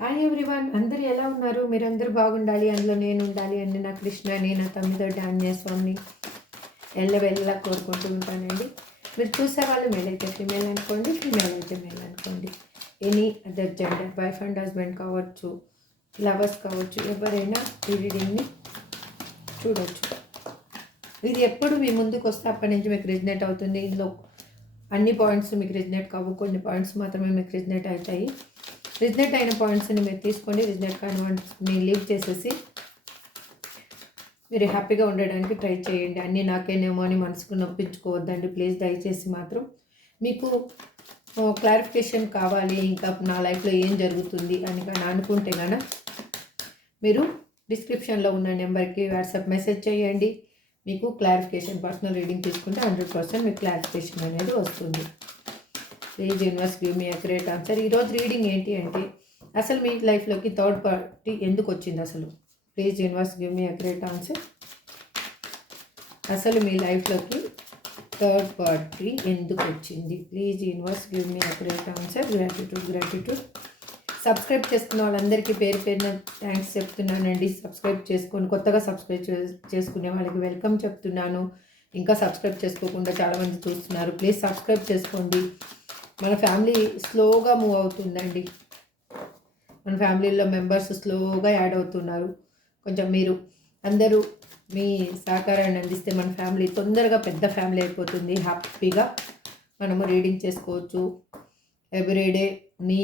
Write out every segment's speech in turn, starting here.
Hi everyone, అందరూ ఎలా ఉన్నారు? మీరందరూ బాగుండాలి, అందులో నేను ఉండాలి అని నా కృష్ణని, నా తమ్మిదో డాన్యస్వామిని ఎల్లవెల్లా కోరుకుంటూ ఉంటానండి. మీరు చూసే వాళ్ళు మేల్ అయితే ఫీమేల్ అనుకోండి, ఫీమేల్ అయితే మేల్ అనుకోండి. Any other gender, wife and husband కావచ్చు, లవర్స్ కావచ్చు, ఎవరైనా ఈ రీడింగ్ని చూడవచ్చు. ఇది ఎప్పుడు మీ ముందుకు వస్తే అప్పటి నుంచి మీకు రిజనేట్ అవుతుంది. ఇందులో అన్ని పాయింట్స్ మీకు రిజనేట్ కావు, కొన్ని పాయింట్స్ మాత్రమే మీకు రిజనేట్ అవుతాయి. రిజనేట్ అయిన పాయింట్స్ని మీరు తీసుకోండి, రిజనేట్ కాని పాయింట్స్ని లీవ్ చేసేసి మీరు హ్యాపీగా ఉండడానికి ట్రై చేయండి. అన్నీ నాకేనేమో అని మనసుకు నొప్పించుకోవద్దండి ప్లీజ్. దయచేసి మాత్రం మీకు క్లారిఫికేషన్ కావాలి, ఇంకా నా లైఫ్లో ఏం జరుగుతుంది అని కానీ అనుకుంటే కనుక మీరు డిస్క్రిప్షన్లో ఉన్న నెంబర్కి వాట్సాప్ మెసేజ్ చేయండి. మీకు క్లారిఫికేషన్ పర్సనల్ రీడింగ్ తీసుకుంటే 100% మీకు క్లారిఫికేషన్ అనేది వస్తుంది. Please universe give me accurate answer. ఈరోజు రీడింగ్ ఏంటి అంటే, అసలు మీ లైఫ్లోకి థర్డ్ పార్టీ ఎందుకు వచ్చింది అసలు? Please universe give me accurate answer. అసలు మీ లైఫ్లోకి థర్డ్ పార్టీ ఎందుకు వచ్చింది? Please universe give me accurate answer. Gratitude. Subscribe చేసుకున్న వాళ్ళందరికీ పేరు పేరున థ్యాంక్స్ చెప్తున్నానండి. సబ్స్క్రైబ్ చేసుకొని కొత్తగా సబ్స్క్రైబ్ చేసుకునే వాళ్ళకి వెల్కమ్ చెప్తున్నాను. ఇంకా సబ్స్క్రైబ్ చేసుకోకుండా చాలామంది చూస్తున్నారు, ప్లీజ్ సబ్స్క్రైబ్ చేసుకోండి. మన ఫ్యామిలీ స్లోగా మూవ్ అవుతుందండి. మన ఫ్యామిలీలో మెంబర్స్ స్లోగా యాడ్ అవుతున్నారు. కొంచెం మీరు అందరూ మీ సహకారాన్ని అందిస్తే మన ఫ్యామిలీ తొందరగా పెద్ద ఫ్యామిలీ అయిపోతుంది. హ్యాపీగా మనము రీడింగ్ చేసుకోవచ్చు. ఎవ్రీడే మీ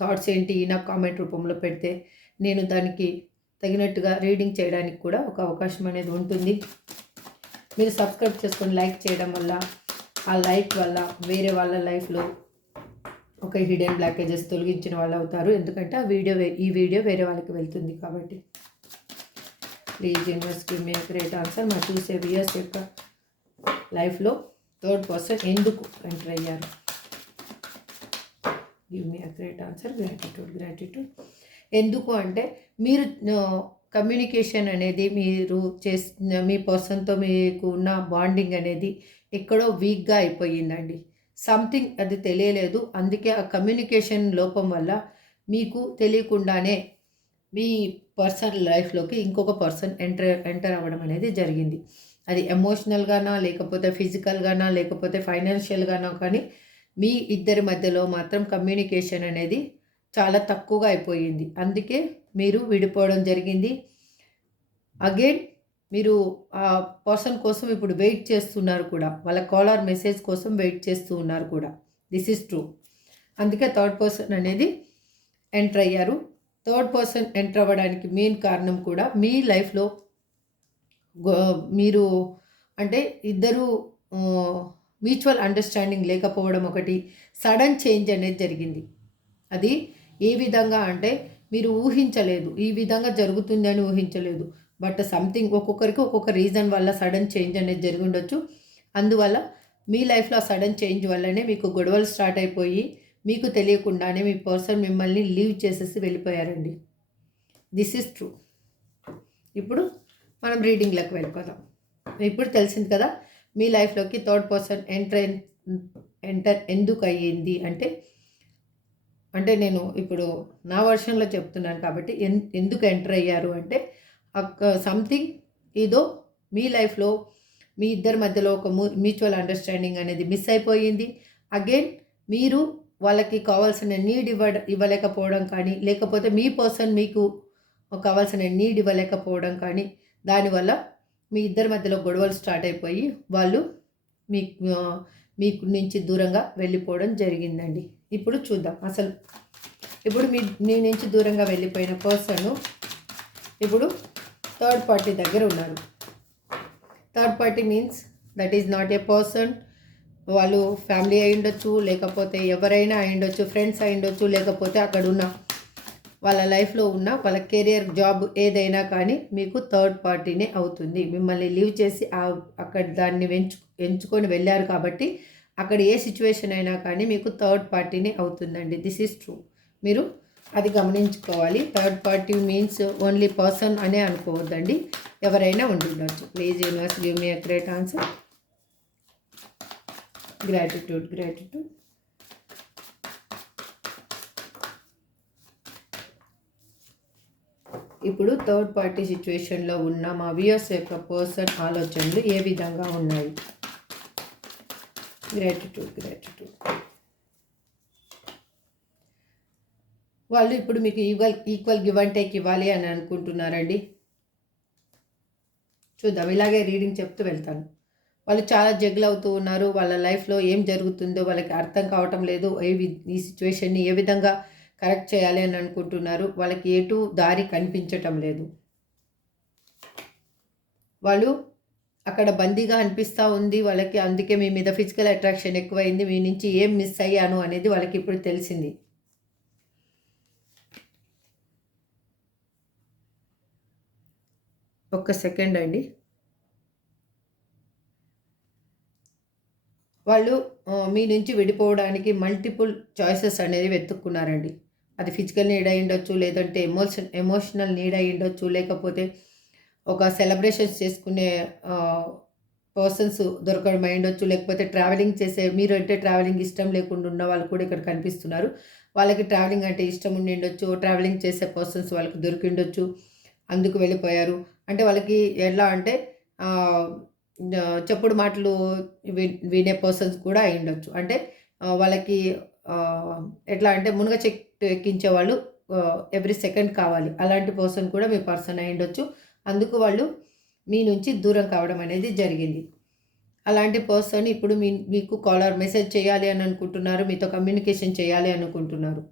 థాట్స్ ఏంటి నాకు కామెంట్ రూపంలో పెడితే నేను దానికి తగినట్టుగా రీడింగ్ చేయడానికి కూడా ఒక అవకాశం అనేది ఉంటుంది. మీరు సబ్స్క్రైబ్ చేసుకొని లైక్ చేయడం వల్ల, ఆ లైక్ వల్ల వేరే వాళ్ళ లైఫ్లో ఒక హిడెన్ బ్లాకేజెస్ తొలగించిన వాళ్ళు అవుతారు. ఎందుకంటే ఈ వీడియో వేరే వాళ్ళకి వెళ్తుంది కాబట్టి. Please universe give me accurate answer. మా చూసే వ్యూయర్స్ యొక్క లైఫ్లో థర్డ్ పర్సన్ ఎందుకు ఎంటర్ అయ్యారు? Give me accurate answer. Gratitude. ఎందుకు అంటే మీరు కమ్యూనికేషన్ అనేది మీరు మీ పర్సన్తో మీకు ఉన్న బాండింగ్ అనేది ఎక్కడో వీక్గా అయిపోయిందండి. సంథింగ్ అది తెలియలేదు. అందుకే ఆ కమ్యూనికేషన్ లోపం వల్ల మీకు తెలియకుండానే మీ పర్సన్ లైఫ్లోకి ఇంకొక పర్సన్ ఎంటర్ అవ్వడం అనేది జరిగింది. అది ఎమోషనల్గానా, లేకపోతే ఫిజికల్గానా, లేకపోతే ఫైనాన్షియల్గానా, కానీ మీ ఇద్దరి మధ్యలో మాత్రం కమ్యూనికేషన్ అనేది చాలా తక్కువగా అయిపోయింది. అందుకే మీరు విడిపోవడం జరిగింది. అగైన్ మీరు ఆ పర్సన్ కోసం ఇప్పుడు వెయిట్ చేస్తున్నారు కూడా, వాళ్ళ కాల్ ఆర్ మెసేజ్ కోసం వెయిట్ చేస్తూ ఉన్నారు కూడా. This is true. అందుకే థర్డ్ పర్సన్ అనేది ఎంటర్ అయ్యారు. థర్డ్ పర్సన్ ఎంటర్ అవ్వడానికి మెయిన్ కారణం కూడా మీ లైఫ్లో మీరు అంటే ఇద్దరు మ్యూచువల్ అండర్స్టాండింగ్ లేకపోవడం ఒకటి, సడన్ చేంజ్ అనేది జరిగింది. అది ఏ విధంగా అంటే మీరు ఊహించలేదు, ఈ విధంగా జరుగుతుంది అని ఊహించలేదు. బట్ సంథింగ్ ఒక్కొక్కరికి ఒక్కొక్క రీజన్ వల్ల సడన్ చేంజ్ అనేది జరిగి ఉండొచ్చు. అందువల్ల మీ లైఫ్లో ఆ సడన్ చేంజ్ వల్లనే మీకు గొడవలు స్టార్ట్ అయిపోయి మీకు తెలియకుండానే మీ పర్సన్ మిమ్మల్ని లీవ్ చేసేసి వెళ్ళిపోయారండి. This is true. ఇప్పుడు మనం రీడింగ్లోకి వెళ్ళిపోదాం. ఇప్పుడు తెలిసింది కదా మీ లైఫ్లోకి థర్డ్ పర్సన్ ఎంటర్ ఎందుకు అయ్యింది అంటే నేను ఇప్పుడు నా వర్షన్లో చెప్తున్నాను కాబట్టి ఎందుకు ఎంటర్ అయ్యారు అంటే, సంథింగ్ ఏదో మీ లైఫ్లో మీ ఇద్దరి మధ్యలో ఒక మ్యూచువల్ అండర్స్టాండింగ్ అనేది మిస్ అయిపోయింది. అగైన్ మీరు వాళ్ళకి కావాల్సిన నీడ్ ఇవ్వలేకపోవడం కానీ, లేకపోతే మీ పర్సన్ మీకు కావాల్సిన నీడ్ ఇవ్వలేకపోవడం కానీ, దానివల్ల మీ ఇద్దరి మధ్యలో గొడవలు స్టార్ట్ అయిపోయి వాళ్ళు మీకు నుంచి దూరంగా వెళ్ళిపోవడం జరిగిందండి. ఇప్పుడు చూద్దాం అసలు. ఇప్పుడు మీ నుంచి దూరంగా వెళ్ళిపోయిన పర్సన్ ఇప్పుడు థర్డ్ పార్టీ దగ్గర ఉన్నారు. Third party means that is not a person. వాళ్ళు ఫ్యామిలీ అయి ఉండొచ్చు, లేకపోతే ఎవరైనా అయి ఉండొచ్చు, ఫ్రెండ్స్ అయి ఉండొచ్చు, లేకపోతే అక్కడ ఉన్న వాళ్ళ లైఫ్లో ఉన్న వాళ్ళ కెరియర్, జాబ్ ఏదైనా కానీ మీకు థర్డ్ పార్టీనే అవుతుంది. మిమ్మల్ని లీవ్ చేసి అక్కడ దాన్ని ఎంచుకొని వెళ్ళారు కాబట్టి అక్కడ ఏ సిచ్యువేషన్ అయినా కానీ మీకు థర్డ్ పార్టీనే అవుతుందండి. This is true. మీరు అది గమనించుకోవాలి. Third party means only person అనే అనుకోవద్దండి, ఎవరైనా ఉండి ఉండొచ్చు. Please universe give me a great answer. Gratitude. ఇప్పుడు థర్డ్ పార్టీ సిచ్యువేషన్లో ఉన్న మా వ్యూయర్స్ యొక్క పర్సన్ ఆలోచనలు ఏ విధంగా ఉన్నాయి? గ్రాటిట్యూడ్. వాళ్ళు ఇప్పుడు మీకు ఈక్వల్ గివ్ అండ్ టేక్ ఇవ్వాలి అని అనుకుంటున్నారండి. చూద్దాం, ఇలాగే రీడింగ్ చెప్తూ వెళ్తాను. వాళ్ళు చాలా జగ్గులు అవుతూ ఉన్నారు. వాళ్ళ లైఫ్లో ఏం జరుగుతుందో వాళ్ళకి అర్థం కావటం లేదు. ఈ సిచ్యువేషన్ని ఏ విధంగా కరెక్ట్ చేయాలి అని అనుకుంటున్నారు. వాళ్ళకి ఎటు దారి కనిపించటం లేదు. వాళ్ళు అక్కడ బందీగా అనిపిస్తూ ఉంది వాళ్ళకి. అందుకే మీ మీద ఫిజికల్ అట్రాక్షన్ ఎక్కువైంది. మీ నుంచి ఏం మిస్ అయ్యాను అనేది వాళ్ళకి ఇప్పుడు తెలిసింది. ఒక్క సెకండ్ అండి. వాళ్ళు మీ నుంచి విడిపోవడానికి మల్టిపుల్ చాయిసెస్ అనేది వెతుక్కున్నారండి. అది ఫిజికల్ నీడ్ అయి ఉండొచ్చు, లేదంటే ఎమోషనల్ నీడ్ అయి ఉండొచ్చు, లేకపోతే ఒక సెలబ్రేషన్స్ చేసుకునే పర్సన్స్ దొరకడం అయి ఉండొచ్చు, లేకపోతే ట్రావెలింగ్ చేసే, మీరు అంటే ట్రావెలింగ్ ఇష్టం లేకుండా ఉన్న వాళ్ళు కూడా ఇక్కడ కనిపిస్తున్నారు. వాళ్ళకి ట్రావెలింగ్ అంటే ఇష్టం ఉండి ఉండొచ్చు, ట్రావెలింగ్ చేసే పర్సన్స్ వాళ్ళకి దొరికి ఉండొచ్చు, అందుకు వెళ్ళిపోయారు. అంటే వాళ్ళకి ఎలా అంటే చెప్పుడు మాటలు వినే పర్సన్స్ కూడా అయి ఉండొచ్చు. అంటే వాళ్ళకి ఎట్లా అంటే మునగ చెట్టు ఎక్కించే వాళ్ళు ఎవ్రీ సెకండ్ కావాలి. అలాంటి పర్సన్ కూడా మీ పర్సన్ అయి ఉండొచ్చు. అందుకు వాళ్ళు మీ నుంచి దూరం కావడం అనేది జరిగింది. అలాంటి పర్సన్ ఇప్పుడు మీకు కాల్ ఆర్ మెసేజ్ చేయాలి అని అనుకుంటున్నారు. మీతో కమ్యూనికేషన్ చేయాలి అనుకుంటున్నారు.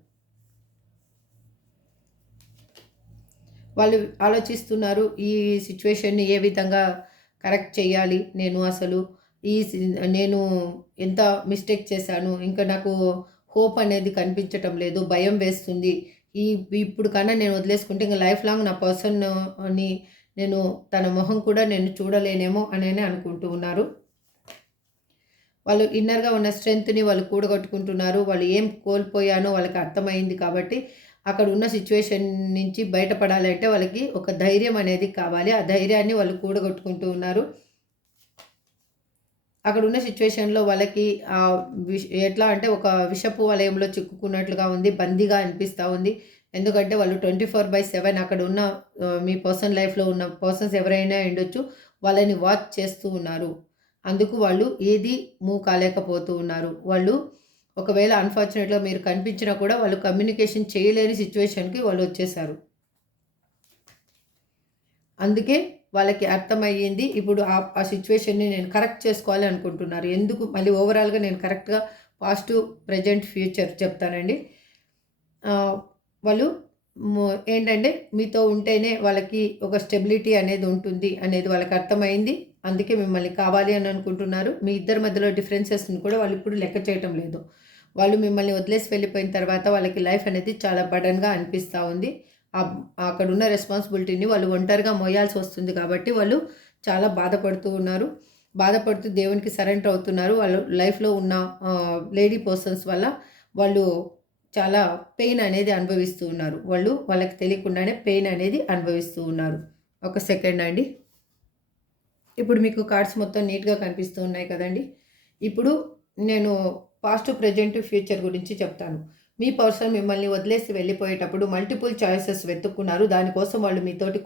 వాళ్ళు ఆలోచిస్తున్నారు ఈ సిచ్యువేషన్ని ఏ విధంగా కరెక్ట్ చేయాలి. నేను ఎంత మిస్టేక్ చేశాను, ఇంకా నాకు హోప్ అనేది కనిపించటం లేదు, భయం వేస్తుంది. ఇప్పుడు కన్నా నేను వదిలేసుకుంటే ఇంకా లైఫ్ లాంగ్ నా పర్సన్ని నేను తన మొహం కూడా నేను చూడలేనేమో అని అనుకుంటూ ఉన్నారు. వాళ్ళు ఇన్నర్గా ఉన్న స్ట్రెంగ్త్ని వాళ్ళు కూడగొట్టుకుంటున్నారు. వాళ్ళు ఏం కోల్పోయానో వాళ్ళకి అర్థమైంది కాబట్టి అక్కడ ఉన్న సిచ్యువేషన్ నుంచి బయటపడాలంటే వాళ్ళకి ఒక ధైర్యం అనేది కావాలి. ఆ ధైర్యాన్ని వాళ్ళు కూడగొట్టుకుంటూ ఉన్నారు. అక్కడ ఉన్న సిచ్యువేషన్లో వాళ్ళకి ఎట్లా అంటే ఒక విషపు వలయంలో చిక్కుకున్నట్లుగా ఉంది, బందీగా అనిపిస్తూ ఉంది. ఎందుకంటే వాళ్ళు 24/7 అక్కడ ఉన్న మీ పర్సన్ లైఫ్లో ఉన్న పర్సన్స్ ఎవరైనా ఉండొచ్చు, వాళ్ళని వాచ్ చేస్తూ ఉన్నారు. అందుకు వాళ్ళు ఏది మూవ్ కాలేకపోతూ ఉన్నారు. వాళ్ళు ఒకవేళ అన్ఫార్చునేట్గా మీరు కనిపించినా కూడా వాళ్ళు కమ్యూనికేషన్ చేయలేని సిచ్యువేషన్కి వాళ్ళు వచ్చేసారు. అందుకే వాళ్ళకి అర్థమయ్యింది. ఇప్పుడు ఆ సిచ్యువేషన్ని నేను కరెక్ట్ చేసుకోవాలి అనుకుంటున్నారు. ఎందుకు మళ్ళీ ఓవరాల్గా నేను కరెక్ట్గా పాస్ట్, ప్రజెంట్, ఫ్యూచర్ చెప్తానండి. వాళ్ళు ఏంటంటే మీతో ఉంటేనే వాళ్ళకి ఒక స్టెబిలిటీ అనేది ఉంటుంది అనేది వాళ్ళకి అర్థమైంది. అందుకే మిమ్మల్ని కావాలి అని అనుకుంటున్నారు. మీ ఇద్దరి మధ్యలో డిఫరెన్సెస్ని కూడా వాళ్ళు ఇప్పుడు లెక్క చేయటం లేదు. వాళ్ళు మిమ్మల్ని వదిలేసి వెళ్ళిపోయిన తర్వాత వాళ్ళకి లైఫ్ అనేది చాలా బర్డన్గా అనిపిస్తూ ఉంది. అక్కడ ఉన్న రెస్పాన్సిబిలిటీని వాళ్ళు ఒంటరిగా మోయాల్సి వస్తుంది కాబట్టి వాళ్ళు చాలా బాధపడుతూ ఉన్నారు. బాధపడుతూ దేవునికి సరెండర్ అవుతున్నారు. వాళ్ళు లైఫ్లో ఉన్న లేడీ పర్సన్స్ వల్ల వాళ్ళు చాలా పెయిన్ అనేది అనుభవిస్తూ ఉన్నారు. వాళ్ళకి తెలియకుండానే పెయిన్ అనేది అనుభవిస్తూ ఉన్నారు. ఒక సెకండ్ అండి. ఇప్పుడు మీకు కార్డ్స్ మొత్తం నీట్గా కనిపిస్తూ ఉన్నాయి కదండి. ఇప్పుడు నేను పాస్ట్, ప్రజెంట్, ఫ్యూచర్ గురించి చెప్తాను. మీ పర్సన్ మిమ్మల్ని వదిలేసి వెళ్ళిపోయేటప్పుడు మల్టిపుల్ చాయిసెస్ వెతుక్కున్నారు. దానికోసం వాళ్ళు మీతోటి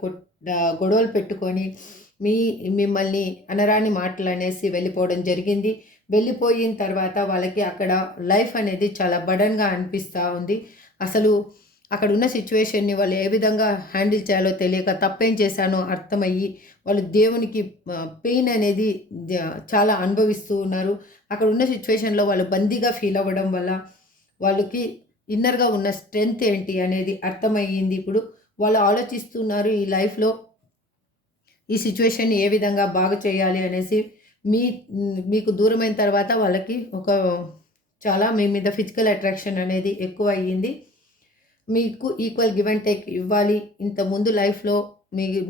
గొడవలు పెట్టుకొని మిమ్మల్ని అనరాని మాటలు అనేసి వెళ్ళిపోవడం జరిగింది. వెళ్ళిపోయిన తర్వాత వాళ్ళకి అక్కడ లైఫ్ అనేది చాలా బర్డన్గా అనిపిస్తూ ఉంది. అసలు అక్కడ ఉన్న సిచ్యువేషన్ని వాళ్ళు ఏ విధంగా హ్యాండిల్ చేయాలో తెలియక తప్పేం చేశానో అర్థమయ్యి వాళ్ళు దేవునికి పెయిన్ అనేది చాలా అనుభవిస్తూ ఉన్నారు. అక్కడ ఉన్న సిచ్యువేషన్లో వాళ్ళు బందీగా ఫీల్ అవ్వడం వల్ల వాళ్ళకి ఇన్నర్గా ఉన్న స్ట్రెంగ్త్ ఏంటి అనేది అర్థమయ్యింది. ఇప్పుడు వాళ్ళు ఆలోచిస్తున్నారు ఈ లైఫ్లో ఈ సిచ్యువేషన్ని ఏ విధంగా బాగు చేయాలి అనేసి. మీకు దూరమైన తర్వాత వాళ్ళకి చాలా మీ మీద ఫిజికల్ అట్రాక్షన్ అనేది ఎక్కువ అయ్యింది. మీకు ఈక్వల్ గివ్ అండ్ టేక్ ఇవ్వాలి. ఇంతకుముందు లైఫ్లో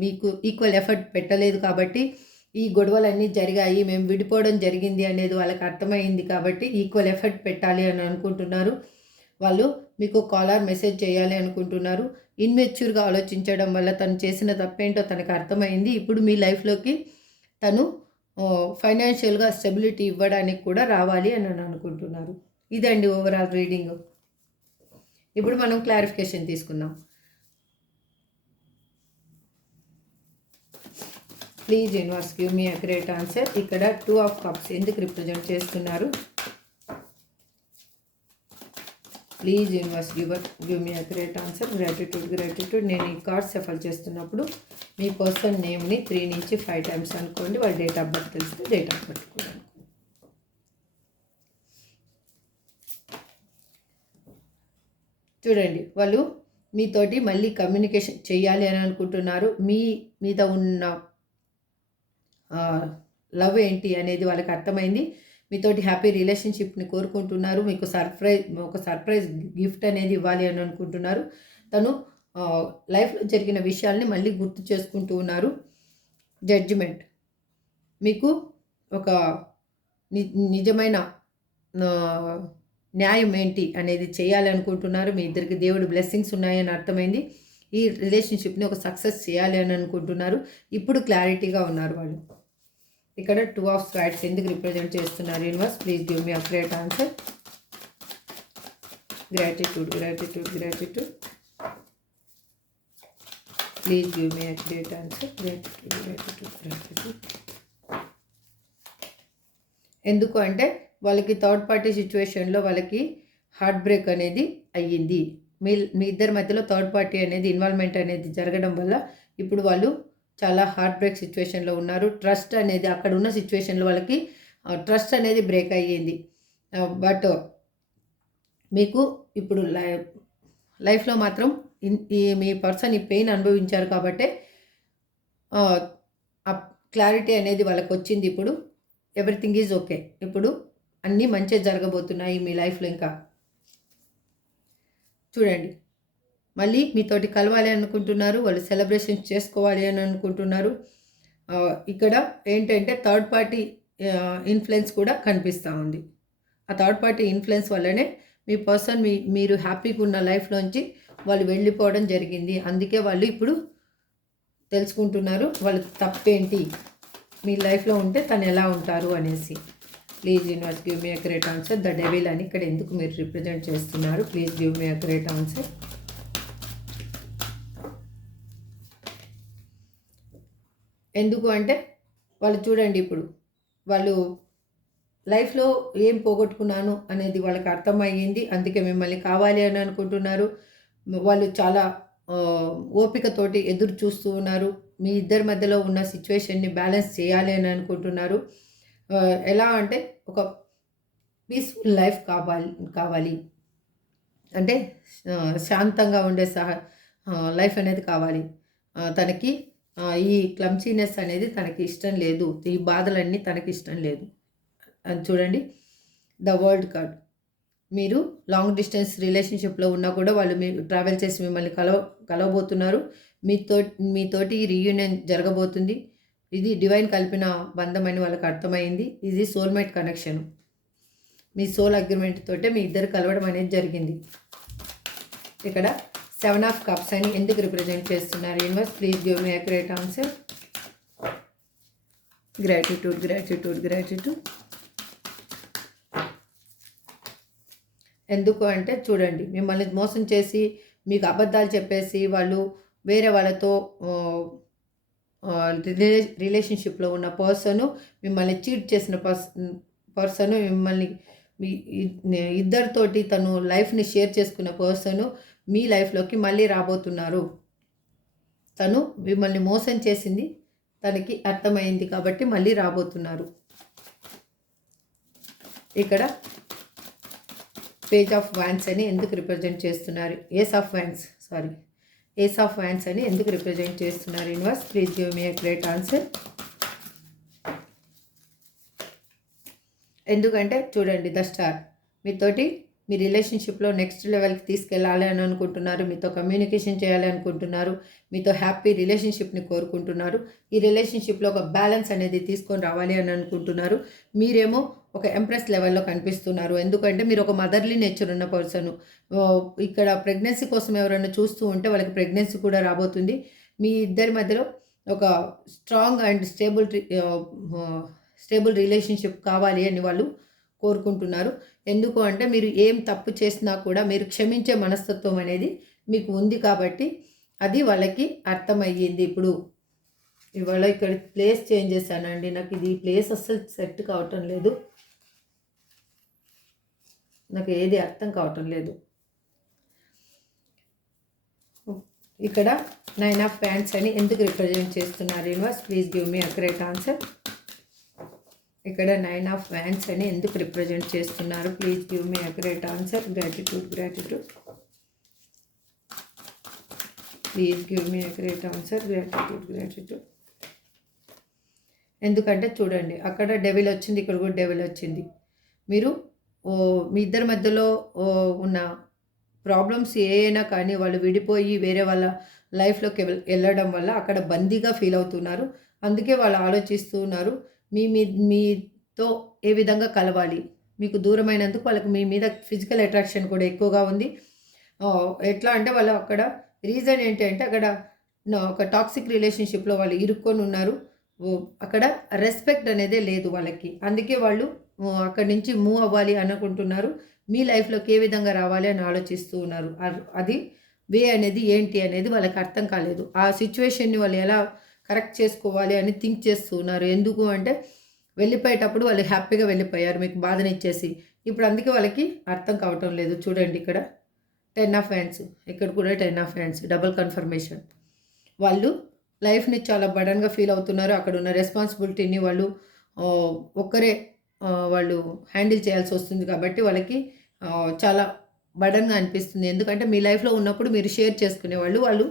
మీకు ఈక్వల్ ఎఫర్ట్ పెట్టలేదు కాబట్టి ఈ గొడవలన్నీ జరిగాయి, మేము విడిపోవడం జరిగింది అనేది వాళ్ళకి అర్థమైంది కాబట్టి ఈక్వల్ ఎఫర్ట్ పెట్టాలి అని అనుకుంటున్నారు. వాళ్ళు మీకు కాల్ ఆర్ మెసేజ్ చేయాలి అనుకుంటున్నారు. ఇన్మెచ్యూర్గా ఆలోచించడం వల్ల తను చేసిన తప్పేంటో తనకు అర్థమైంది. ఇప్పుడు మీ లైఫ్లోకి తను ఫైనాన్షియల్గా స్టెబిలిటీ ఇవ్వడానికి కూడా రావాలి అని అనుకుంటున్నారు. ఇదండి ఓవరాల్ రీడింగ్. ఇప్పుడు మనం క్లారిఫికేషన్ తీసుకుందాం. Please universe give me accurate answer. ఇక్కడ 2 ఆఫ్ కప్స్ ఎందుకు రిప్రజెంట్ చేస్తున్నారు? Please universe give me accurate answer. Gratitude. నేను ఈ కార్డ్స్ సఫల్ చేస్తున్నప్పుడు మీ పర్సన్ నేమ్ని 3 నుంచి 5 టైమ్స్ అనుకోండి. వాళ్ళ డేట్ ఆఫ్ బర్త్ తెలిస్తే డేట్ ఆఫ్ బర్త్ కూడా అనుకోండి. చూడండి, వాళ్ళు మీతోటి మళ్ళీ కమ్యూనికేషన్ చేయాలి అని అనుకుంటున్నారు. మీ మీద ఉన్న లవ్ ఏంటి అనేది వాళ్ళకి అర్థమైంది. మీతోటి హ్యాపీ రిలేషన్షిప్ని కోరుకుంటున్నారు. మీకు ఒక సర్ప్రైజ్ గిఫ్ట్ అనేది ఇవ్వాలి అని అనుకుంటున్నారు. తను లైఫ్లో జరిగిన విషయాల్ని మళ్ళీ గుర్తు చేసుకుంటూ ఉన్నారు. జడ్జిమెంట్. మీకు ఒక నిజమైన న్యాయం ఏంటి అనేది చేయాలి అనుకుంటున్నారు. మీ ఇద్దరికి దేవుడి బ్లెస్సింగ్స్ ఉన్నాయని అర్థమైంది. ఈ రిలేషన్షిప్ని ఒక సక్సెస్ చేయాలి అని అనుకుంటున్నారు. ఇప్పుడు క్లారిటీగా ఉన్నారు వాళ్ళు. ఇక్కడ 2 ఆఫ్ స్వార్డ్స్ ఎందుకు రిప్రజెంట్ చేస్తున్నారు universe? Please give me accurate answer. Gratitude. Please give me accurate answer. Gratitude. ఎందుకు అంటే వాళ్ళకి థర్డ్ పార్టీ సిచ్యువేషన్లో వాళ్ళకి హార్ట్ బ్రేక్ అనేది అయ్యింది. మీ ఇద్దరి మధ్యలో థర్డ్ పార్టీ అనేది ఇన్వాల్వ్మెంట్ అనేది జరగడం వల్ల ఇప్పుడు వాళ్ళు చాలా హార్ట్ బ్రేక్ సిచ్యువేషన్లో ఉన్నారు. ట్రస్ట్ అనేది అక్కడ ఉన్న సిచ్యువేషన్లో వాళ్ళకి ట్రస్ట్ అనేది బ్రేక్ అయ్యింది. బట్ మీకు ఇప్పుడు లైఫ్లో మాత్రం మీ పర్సన్ ఈ పెయిన్ అనుభవించారు కాబట్టి క్లారిటీ అనేది వాళ్ళకి వచ్చింది. ఇప్పుడు ఎవ్రీథింగ్ ఈజ్ ఓకే. ఇప్పుడు అన్నీ మంచిగా జరగబోతున్నాయి మీ లైఫ్లో. ఇంకా చూడండి, మళ్ళీ మీతోటి కలవాలి అనుకుంటున్నారు. వాళ్ళు సెలబ్రేషన్స్ చేసుకోవాలి అని అనుకుంటున్నారు. ఇక్కడ ఏంటంటే థర్డ్ పార్టీ ఇన్ఫ్లుయెన్స్ కూడా కనిపిస్తూ ఉంది. ఆ థర్డ్ పార్టీ ఇన్ఫ్లుయెన్స్ వల్లనే మీ పర్సన్ మీరు హ్యాపీగా ఉన్న లైఫ్లోంచి వాళ్ళు వెళ్ళిపోవడం జరిగింది. అందుకే వాళ్ళు ఇప్పుడు తెలుసుకుంటున్నారు వాళ్ళ తప్పేంటి, మీ లైఫ్లో ఉంటే తను ఎలా ఉంటారు అనేసి. Please universe give me accurate answer. The devil అని ఇక్కడ ఎందుకు మీరు రిప్రజెంట్ చేస్తున్నారు? Please give me accurate answer. ఎందుకు అంటే వాళ్ళు చూడండి, ఇప్పుడు వాళ్ళు లైఫ్లో ఏం పోగొట్టుకున్నాను అనేది వాళ్ళకి అర్థమయ్యింది. అందుకే మిమ్మల్ని కావాలి అని అనుకుంటున్నారు. వాళ్ళు చాలా ఓపికతోటి ఎదురు చూస్తూ ఉన్నారు. మీ ఇద్దరి మధ్యలో ఉన్న సిచ్యువేషన్ని బ్యాలెన్స్ చేయాలి అని అనుకుంటున్నారు. ఎలా అంటే ఒక పీస్ఫుల్ లైఫ్ కావాలి అంటే శాంతంగా ఉండే లైఫ్ అనేది కావాలి. తనకి ఈ క్లమ్సీనెస్ అనేది తనకి ఇష్టం లేదు. ఈ బాధలన్నీ తనకి ఇష్టం లేదు. అది చూడండి, ద వరల్డ్ కార్డ్. మీరు లాంగ్ డిస్టెన్స్ రిలేషన్షిప్లో ఉన్నా కూడా వాళ్ళు మీరు ట్రావెల్ చేసి మిమ్మల్ని కలవబోతున్నారు. మీతోటి రీయూనియన్ జరగబోతుంది. ఇది డివైన్ కలిపిన బంధం అని వాళ్ళకి అర్థమైంది. ఇది సోల్మేట్ కనెక్షన్. మీ సోల్ అగ్రిమెంట్ తోటే మీ ఇద్దరు కలవడం అనేది జరిగింది. ఇక్కడ 7 ఆఫ్ కప్స్ అని ఎందుకు రిప్రజెంట్ చేస్తున్నారు universe? Please give me accurate answer. Gratitude. ఎందుకు అంటే చూడండి, మిమ్మల్ని మోసం చేసి మీకు అబద్ధాలు చెప్పేసి వాళ్ళు వేరే వాళ్ళతో రిలేషన్షిప్లో ఉన్న పర్సను, మిమ్మల్ని చీట్ చేసిన పర్సను, మిమ్మల్ని మీ ఇద్దరితోటి తను లైఫ్ని షేర్ చేసుకున్న పర్సను మీ లైఫ్లోకి మళ్ళీ రాబోతున్నారు. తను మిమ్మల్ని మోసం చేసింది తనకి అర్థమైంది కాబట్టి మళ్ళీ రాబోతున్నారు. ఇక్కడ పేజ్ ఆఫ్ వ్యాన్స్ అని ఎందుకు రిప్రజెంట్ చేస్తున్నారు? ఏస్ ఆఫ్ వ్యాన్స్ అని ఎందుకు రిప్రజెంట్ చేస్తున్నారు universe? Please give me a great answer. ఎందుకంటే చూడండి, ద స్టార్ మీతోటి మీ రిలేషన్షిప్లో నెక్స్ట్ లెవెల్కి తీసుకెళ్ళాలి అని అనుకుంటున్నారు. మీతో కమ్యూనికేషన్ చేయాలి అనుకుంటున్నారు. మీతో హ్యాపీ రిలేషన్షిప్ని కోరుకుంటున్నారు. ఈ రిలేషన్షిప్లో ఒక బ్యాలెన్స్ అనేది తీసుకొని రావాలి అని అనుకుంటున్నారు. మీరేమో ఒక ఎంప్రెస్ లెవెల్లో కనిపిస్తున్నారు. ఎందుకంటే మీరు ఒక మదర్లీ నేచర్ ఉన్న పర్సన్. ఇక్కడ ప్రెగ్నెన్సీ కోసం ఎవరైనా చూస్తూ ఉంటే వాళ్ళకి ప్రెగ్నెన్సీ కూడా రాబోతుంది. మీ ఇద్దరి మధ్యలో ఒక స్ట్రాంగ్ అండ్ స్టేబుల్ రిలేషన్షిప్ కావాలి అని వాళ్ళు కోరుకుంటున్నారు. ఎందుకు అంటే మీరు ఏం తప్పు చేసినా కూడా మీరు క్షమించే మనస్తత్వం అనేది మీకు ఉంది కాబట్టి అది వాళ్ళకి అర్థమయ్యింది. ఇప్పుడు ఇవాళ ఇక్కడ ప్లేస్ చేంజ్ చేశానండి. నాకు ఇది ప్లేస్ అస్సలు సెట్ కావటం లేదు. నాకు ఏది అర్థం కావటం లేదు. ఇక్కడ 9 ఆఫ్ ప్యాంట్స్ అని ఎందుకు రిప్రజెంట్ చేస్తున్నారు universe? Please give me accurate answer. ఇక్కడ 9 ఆఫ్ ప్యాంట్స్ అని ఎందుకు రిప్రజెంట్ చేస్తున్నారు? Please give me accurate answer. Gratitude, gratitude. Please give me accurate answer. Gratitude, gratitude. ఎందుకంటే చూడండి, అక్కడ డెవిల్ వచ్చింది, ఇక్కడ కూడా డెవిల్ వచ్చింది. మీరు మీ ఇద్దరి మధ్యలో ఉన్న ప్రాబ్లమ్స్ ఏమైనా కానీ వాళ్ళు విడిపోయి వేరే వాళ్ళ లైఫ్లోకి వెళ్ళడం వల్ల అక్కడ బందీగా ఫీల్ అవుతున్నారు. అందుకే వాళ్ళు ఆలోచిస్తూ ఉన్నారు మీతో ఏ విధంగా కలవాలి. మీకు దూరమైనందుకు వాళ్ళకి మీ మీద ఫిజికల్ అట్రాక్షన్ కూడా ఎక్కువగా ఉంది. ఎట్లా అంటే వాళ్ళు అక్కడ రీజన్ ఏంటంటే అక్కడ ఒక టాక్సిక్ రిలేషన్షిప్లో వాళ్ళు ఇరుక్కొని ఉన్నారు. అక్కడ రెస్పెక్ట్ అనేదే లేదు వాళ్ళకి. అందుకే వాళ్ళు అక్కడి నుంచి మూవ్ అవ్వాలి అనుకుంటున్నారు. మీ లైఫ్లోకి ఏ విధంగా రావాలి అని ఆలోచిస్తూ ఉన్నారు. అది వే అనేది ఏంటి అనేది వాళ్ళకి అర్థం కాలేదు. ఆ సిచ్యువేషన్ని వాళ్ళు ఎలా కరెక్ట్ చేసుకోవాలి అని థింక్ చేస్తూ ఉన్నారు. ఎందుకు అంటే వెళ్ళిపోయేటప్పుడు వాళ్ళు హ్యాపీగా వెళ్ళిపోయారు మీకు బాధనిచ్చేసి. ఇప్పుడు అందుకే వాళ్ళకి అర్థం కావటం లేదు. చూడండి, ఇక్కడ 10 ఆఫ్ హ్యాండ్స్, ఇక్కడ కూడా 10 ఆఫ్ హ్యాండ్స్, డబుల్ కన్ఫర్మేషన్. వాళ్ళు లైఫ్ని చాలా బడన్గా ఫీల్ అవుతున్నారు. అక్కడ ఉన్న రెస్పాన్సిబిలిటీని వాళ్ళు ఒక్కరే వాళ్ళు హ్యాండిల్ చేయాల్సి వస్తుంది. కాబట్టి వాళ్ళకి చాలా బడన్గా అనిపిస్తుంది. ఎందుకంటే మీ లైఫ్లో ఉన్నప్పుడు మీరు షేర్ చేసుకునేవాళ్ళు, వాళ్ళు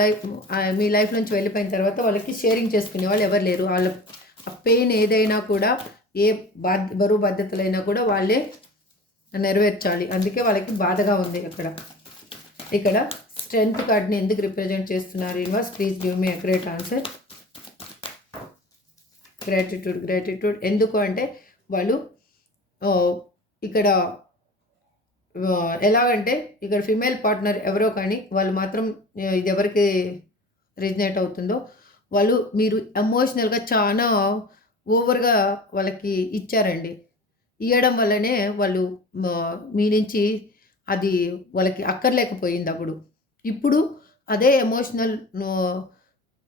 లైఫ్ మీ లైఫ్ నుంచి వెళ్ళిపోయిన తర్వాత వాళ్ళకి షేరింగ్ చేసుకునే వాళ్ళు ఎవరు లేరు. వాళ్ళ పెయిన్ ఏదైనా కూడా, ఏ బరువు బాధ్యతలైనా కూడా వాళ్ళే నెరవేర్చాలి. అందుకే వాళ్ళకి బాధగా ఉంది. ఇక్కడ స్ట్రెంగ్త్ కార్డ్ని ఎందుకు రిప్రజెంట్ చేస్తున్నారు universe? Please give me accurate answer. Gratitude, gratitude. ఎందుకు అంటే వాళ్ళు ఇక్కడ ఎలాగంటే ఇక్కడ ఫిమేల్ పార్ట్నర్ ఎవరో కానీ వాళ్ళు మాత్రం ఇది ఎవరికి రిజనేట్ అవుతుందో వాళ్ళు మీరు ఎమోషనల్గా చాలా ఓవర్గా వాళ్ళకి ఇచ్చారండి. ఇవ్వడం వల్లనే వాళ్ళు మీ నుంచి అది వాళ్ళకి అక్కర్లేకపోయింది. ఇప్పుడు అదే ఎమోషనల్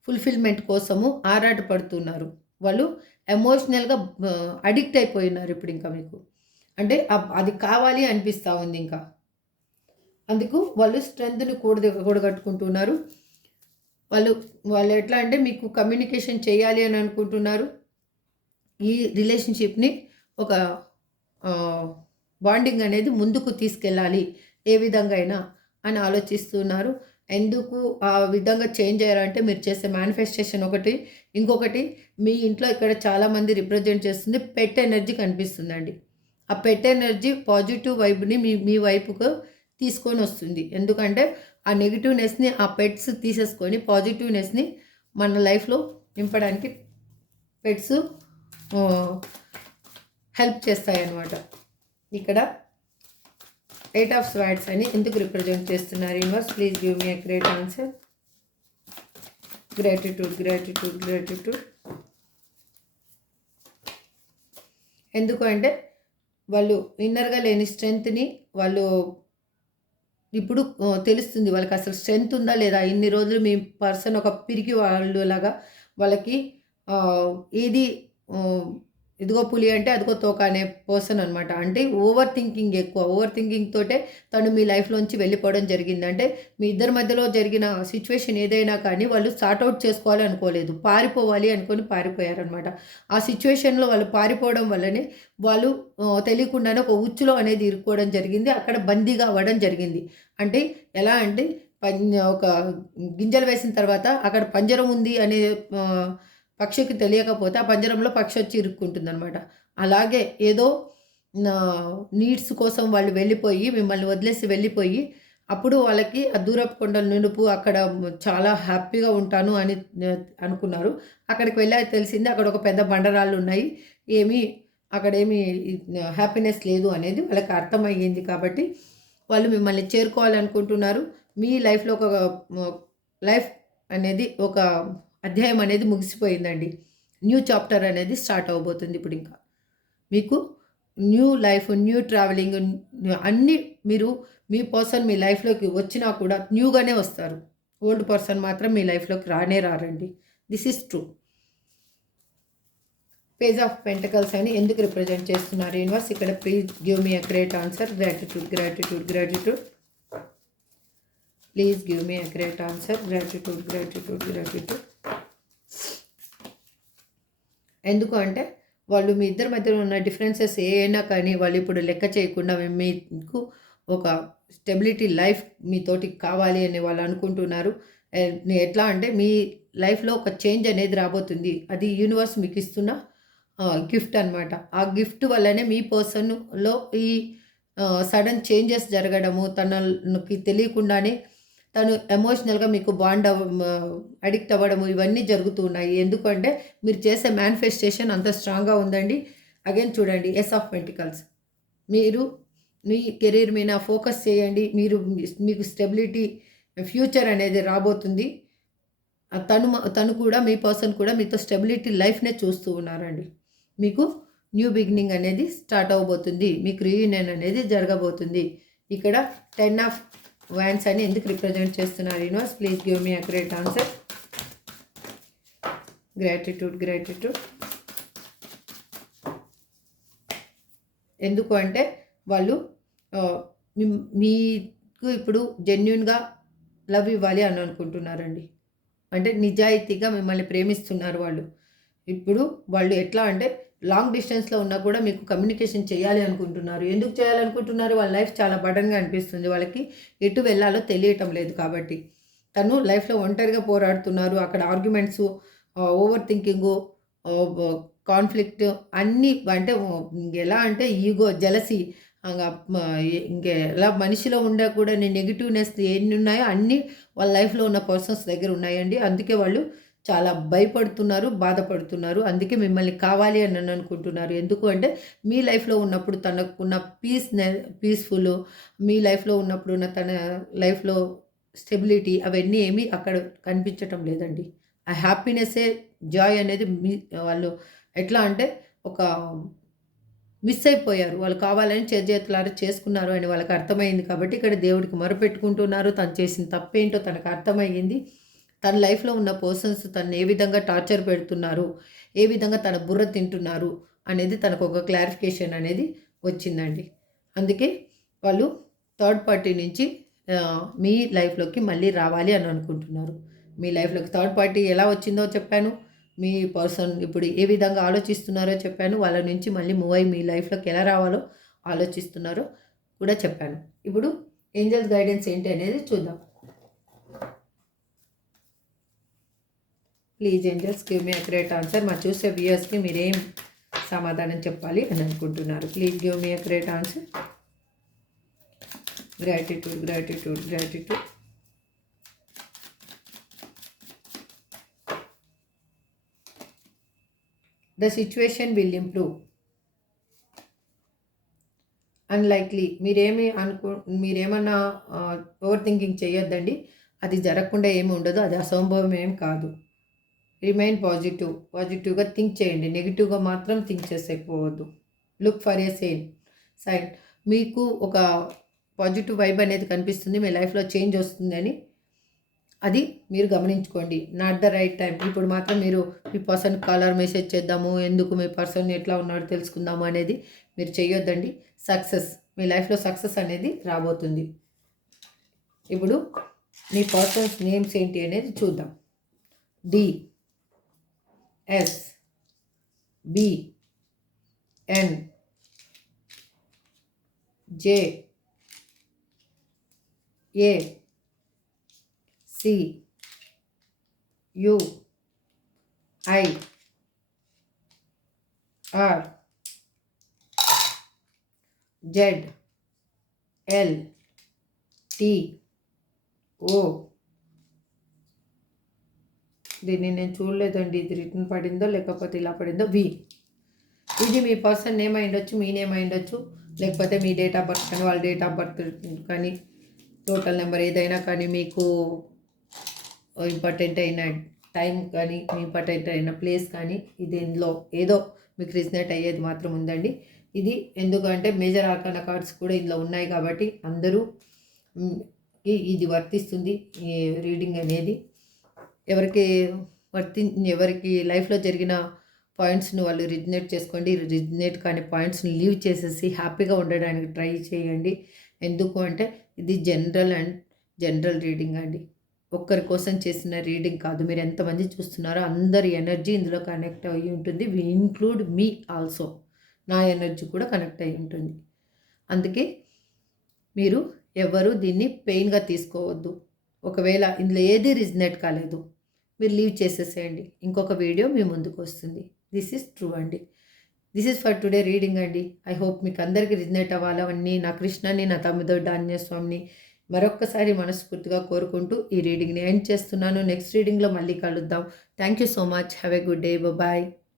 ఫుల్ఫిల్మెంట్ కోసము ఆరాటపడుతున్నారు. వాళ్ళు ఎమోషనల్గా అడిక్ట్ అయిపోయినారు ఇప్పుడు. ఇంకా మీకు అంటే అది కావాలి అనిపిస్తూ ఉంది. ఇంకా అందుకు వాళ్ళు స్ట్రెంగ్త్ని కూడగట్టుకుంటున్నారు. వాళ్ళు ఎట్లా అంటే మీకు కమ్యూనికేషన్ చేయాలి అని అనుకుంటున్నారు. ఈ రిలేషన్షిప్ని ఒక బాండింగ్ అనేది ముందుకు తీసుకెళ్ళాలి ఏ విధంగా అయినా అని ఆలోచిస్తున్నారు. ఎందుకు ఆ విధంగా చేంజ్ అయ్యారంటే మీరు చేసే మేనిఫెస్టేషన్ ఒకటి, ఇంకొకటి మీ ఇంట్లో ఇక్కడ చాలామంది రిప్రజెంట్ చేస్తుంది పెట్ ఎనర్జీ కనిపిస్తుందండి. ఆ పెట్ ఎనర్జీ పాజిటివ్ వైబ్ని మీ వైపుకు తీసుకొని వస్తుంది. ఎందుకంటే ఆ నెగిటివ్నెస్ని ఆ పెట్స్ తీసేసుకొని పాజిటివ్నెస్ని మన లైఫ్లో నింపడానికి పెట్స్ హెల్ప్ చేస్తాయి అన్నమాట. ఇక్కడ 8 ఆఫ్ స్వార్డ్స్ అని ఎందుకు రిప్రజెంట్ చేస్తున్నారు universe? Please give me accurate answer. Gratitude, gratitude, gratitude. ఎందుకు అంటే వాళ్ళు ఇన్నర్గా లేని స్ట్రెంగ్త్ని వాళ్ళు ఇప్పుడు తెలుస్తుంది. వాళ్ళకి అసలు స్ట్రెంగ్త్ ఉందా లేదా. ఇన్ని రోజులు మీ పర్సన్ ఒక పిరికి వాళ్ళు లాగా వాళ్ళకి ఏది ఇదిగో పులి అంటే అదిగో తోక అనే పర్సన్ అనమాట. అంటే ఓవర్ థింకింగ్ ఎక్కువ. ఓవర్ థింకింగ్ తోటే తను మీ లైఫ్లోంచి వెళ్ళిపోవడం జరిగింది. అంటే మీ ఇద్దరి మధ్యలో జరిగిన సిచ్యువేషన్ ఏదైనా కానీ వాళ్ళు సార్ట్అవుట్ చేసుకోవాలి అనుకోలేదు, పారిపోవాలి అనుకొని పారిపోయారనమాట. ఆ సిచ్యువేషన్లో వాళ్ళు పారిపోవడం వల్లనే వాళ్ళు తెలియకుండానే ఒక ఉచ్చులో అనేది ఇరుక్కోవడం జరిగింది. అక్కడ బందీగా అవ్వడం జరిగింది. అంటే ఎలా అంటే ఒక గింజలు వేసిన తర్వాత అక్కడ పంజరం ఉంది అనే పక్షికి తెలియకపోతే ఆ పంజరంలో పక్షి వచ్చి ఇరుక్కుంటుందన్నమాట. అలాగే ఏదో నీడ్స్ కోసం వాళ్ళు వెళ్ళిపోయి మిమ్మల్ని వదిలేసి వెళ్ళిపోయి అప్పుడు వాళ్ళకి ఆ దూరపు కొండల నునుపు అక్కడ చాలా హ్యాపీగా ఉంటాను అని అనుకున్నారు. అక్కడికి వెళ్ళాక తెలిసింది అక్కడ ఒక పెద్ద బండరాళ్ళు ఉన్నాయి, అక్కడేమీ హ్యాపీనెస్ లేదు అనేది వాళ్ళకి అర్థమయ్యింది. కాబట్టి వాళ్ళు మిమ్మల్ని చేరుకోవాలనుకుంటున్నారు. మీ లైఫ్లో ఒక లైఫ్ అనేది ఒక అధ్యాయం అనేది ముగిసిపోయిందండి. న్యూ చాప్టర్ అనేది స్టార్ట్ అవ్వబోతుంది. ఇప్పుడు ఇంకా మీకు న్యూ లైఫ్, న్యూ ట్రావెలింగ్ అన్నీ మీరు మీ పర్సన్ మీ లైఫ్లోకి వచ్చినా కూడా న్యూగానే వస్తారు. ఓల్డ్ పర్సన్ మాత్రం మీ లైఫ్లోకి రారండి. This is true. Page of pentacles అని ఎందుకు రిప్రజెంట్ చేస్తున్నారు యూనివర్స్? ఇక్కడ please give me a great answer. Gratitude, gratitude, gratitude. Please give me a great answer. Gratitude, gratitude, gratitude. ఎందుకు అంటే వాళ్ళు మీ ఇద్దరి మధ్యలో ఉన్న డిఫరెన్సెస్ ఏమైనా కానీ వాళ్ళు ఇప్పుడు లెక్క చేయకుండా మీకు ఒక స్టెబిలిటీ లైఫ్ మీతోటి కావాలి అని వాళ్ళు అనుకుంటున్నారు. ఎట్లా అంటే మీ లైఫ్లో ఒక చేంజ్ అనేది రాబోతుంది. అది యూనివర్స్ మీకు ఇస్తున్న గిఫ్ట్ అనమాట. ఆ గిఫ్ట్ వల్లనే మీ పర్సన్లో ఈ సడన్ చేంజెస్ జరగడము, తనకి తెలియకుండానే తను ఎమోషనల్గా మీకు అడిక్ట్ అవ్వడము ఇవన్నీ జరుగుతూ ఉన్నాయి. ఎందుకంటే మీరు చేసే మేనిఫెస్టేషన్ అంత స్ట్రాంగ్గా ఉందండి. అగైన్ చూడండి, ఎస్ ఆఫ్ పెంటికల్స్. మీరు మీ కెరీర్ మీద ఫోకస్ చేయండి. మీకు స్టెబిలిటీ ఫ్యూచర్ అనేది రాబోతుంది. తను కూడా మీ పర్సన్ కూడా మీతో స్టెబిలిటీ లైఫ్నే చూస్తూ ఉన్నారండి. మీకు న్యూ బిగినింగ్ అనేది స్టార్ట్ అవ్వబోతుంది. మీకు రీయూనియన్ అనేది జరగబోతుంది. ఇక్కడ 10 ఆఫ్ వ్యాండ్స్ అని ఎందుకు రిప్రజెంట్ చేస్తున్నారు universe? Please give me a great answer. Gratitude, gratitude. ఎందుకు అంటే వాళ్ళు మీకు ఇప్పుడు జెన్యున్గా లవ్ ఇవ్వాలి అని అనుకుంటున్నారండి. అంటే నిజాయితీగా మిమ్మల్ని ప్రేమిస్తున్నారు వాళ్ళు. ఇప్పుడు వాళ్ళు ఎట్లా అంటే లాంగ్ డిస్టెన్స్లో ఉన్నా కూడా మీకు కమ్యూనికేషన్ చేయాలి అనుకుంటున్నారు. ఎందుకు చేయాలనుకుంటున్నారు? వాళ్ళ లైఫ్ చాలా బర్డన్గా అనిపిస్తుంది. వాళ్ళకి ఎటు వెళ్ళాలో తెలియటం లేదు. కాబట్టి తను లైఫ్లో ఒంటరిగా పోరాడుతున్నారు. అక్కడ ఆర్గ్యుమెంట్స్, ఓవర్ థింకింగు, కాన్ఫ్లిక్ట్ అన్నీ అంటే ఎలా అంటే ఈగో, జెలసీ, ఇంకెలా మనిషిలో ఉండే కూడా నెగిటివ్నెస్ ఎన్ని ఉన్నాయో అన్నీ వాళ్ళ లైఫ్లో ఉన్న పర్సన్స్ దగ్గర ఉన్నాయండి. అందుకే వాళ్ళు చాలా భయపడుతున్నారు, బాధపడుతున్నారు. అందుకే మిమ్మల్ని కావాలి అని అనుకుంటున్నారు. ఎందుకు అంటే మీ లైఫ్లో ఉన్నప్పుడు తనకున్న పీస్ఫుల్, మీ లైఫ్లో ఉన్నప్పుడు ఉన్న తన లైఫ్లో స్టెబిలిటీ అవన్నీ ఏమీ అక్కడ కనిపించటం లేదండి. ఆ హ్యాపీనెస్సే, జాయ్ అనేది వాళ్ళు ఎట్లా అంటే ఒక మిస్ అయిపోయారు. వాళ్ళు కావాలని చేతులారా చేసుకున్నారు అని వాళ్ళకి అర్థమైంది. కాబట్టి ఇక్కడ దేవుడికి మొరపెట్టుకుంటున్నారు. తను చేసిన తప్పేంటో తనకు అర్థమయ్యింది. తన లైఫ్లో ఉన్న పర్సన్స్ తను ఏ విధంగా టార్చర్ పెడుతున్నారు, ఏ విధంగా తన బుర్ర తింటున్నారు అనేది తనకు ఒక క్లారిఫికేషన్ అనేది వచ్చిందండి. అందుకే వాళ్ళు థర్డ్ పార్టీ నుంచి మీ లైఫ్లోకి మళ్ళీ రావాలి అని అనుకుంటున్నారు. మీ లైఫ్లోకి థర్డ్ పార్టీ ఎలా వచ్చిందో చెప్పాను. మీ పర్సన్ ఇప్పుడు ఏ విధంగా ఆలోచిస్తున్నారో చెప్పాను. వాళ్ళ నుంచి మళ్ళీ మూవ్ అయ్యి మీ లైఫ్లోకి ఎలా రావాలో ఆలోచిస్తున్నారో కూడా చెప్పాను. ఇప్పుడు ఏంజల్స్ గైడెన్స్ ఏంటి అనేది చూద్దాం. Please angels give me a great answer. మా చూసే వ్యూయర్స్కి మీరేం సమాధానం చెప్పాలి అని అనుకుంటున్నారు? Please give me a great answer. Gratitude, gratitude, gratitude. The situation will improve. Unlikely మీరేమన్నా ఓవర్ థింకింగ్ చేయొద్దండి. అది జరగకుండా ఏమి ఉండదు. అది అసంభవం ఏం కాదు. రిమైన్ పాజిటివ్గా థింక్ చేయండి. నెగిటివ్గా మాత్రం థింక్ చేసేకపోవద్దు. Look for a sign. మీకు ఒక పాజిటివ్ వైబ్ అనేది కనిపిస్తుంది. మీ లైఫ్లో చేంజ్ వస్తుందని అది మీరు గమనించుకోండి. Not the right time. ఇప్పుడు మాత్రం మీరు మీ పర్సన్ కాలర్ మెసేజ్ చేద్దాము, ఎందుకు మీ పర్సన్ ఎట్లా ఉన్నాడో తెలుసుకుందాము అనేది మీరు చేయొద్దండి. మీ లైఫ్లో సక్సెస్ అనేది రాబోతుంది. ఇప్పుడు మీ పర్సన్స్ నేమ్స్ ఏంటి అనేది చూద్దాం. DSCUICURZLTO. దీన్ని నేను చూడలేదండి. ఇది రిటర్న్ పడిందో లేకపోతే ఇలా పడిందో. ఇది మీ పర్సన్ నేమ్ అయి ఉండొచ్చు, మీ నేమ్ అయి ఉండొచ్చు, లేకపోతే మీ డేట్ ఆఫ్ బర్త్ కానీ వాళ్ళ డేట్ ఆఫ్ బర్త్ కానీ టోటల్ నెంబర్ ఏదైనా కానీ మీకు ఇంపార్టెంట్ అయిన టైం కానీ మీ ఇంపార్టెంట్ అయిన ప్లేస్ కానీ ఇది ఇందులో ఏదో మీకు రిజనేట్ అయ్యేది మాత్రం ఉందండి. ఇది ఎందుకంటే మేజర్ ఆర్కానా కార్డ్స్ కూడా ఇందులో ఉన్నాయి కాబట్టి అందరూ ఇది వర్తిస్తుంది ఈ రీడింగ్ అనేది. ఎవరికి వర్తి ఎవరికి లైఫ్లో జరిగిన పాయింట్స్ని వాళ్ళు రిజినేట్ చేసుకోండి. రిజినేట్ కాని పాయింట్స్ని లీవ్ చేసేసి హ్యాపీగా ఉండడానికి ట్రై చేయండి. ఎందుకు అంటే ఇది జనరల్ రీడింగ్ అండి. ఒక్కరి కోసం చేసిన రీడింగ్ కాదు. మీరు ఎంతమంది చూస్తున్నారో అందరి ఎనర్జీ ఇందులో కనెక్ట్ అయ్యి ఉంటుంది. Include me also. నా ఎనర్జీ కూడా కనెక్ట్ అయ్యి ఉంటుంది. అందుకే మీరు ఎవరు దీన్ని పెయిన్గా తీసుకోవద్దు. ఒకవేళ ఇందులో ఏది రిజనేట్ కాలేదు, మీరు లీవ్ చేసేసేయండి. ఇంకొక వీడియో మీ ముందుకు వస్తుంది. దిస్ ఈజ్ ట్రూ అండి. This is for today reading అండి. ఐ హోప్ మీకు అందరికీ రిజనేట్ అవ్వాలని నా కృష్ణని, నా తమ్ముడు డాన్యస్వామిని మరొక్కసారి మనస్ఫూర్తిగా కోరుకుంటూ ఈ రీడింగ్ని ఎండ్ చేస్తున్నాను. నెక్స్ట్ రీడింగ్లో మళ్ళీ కలుద్దాం. Thank you so much. Have a good day. Bye.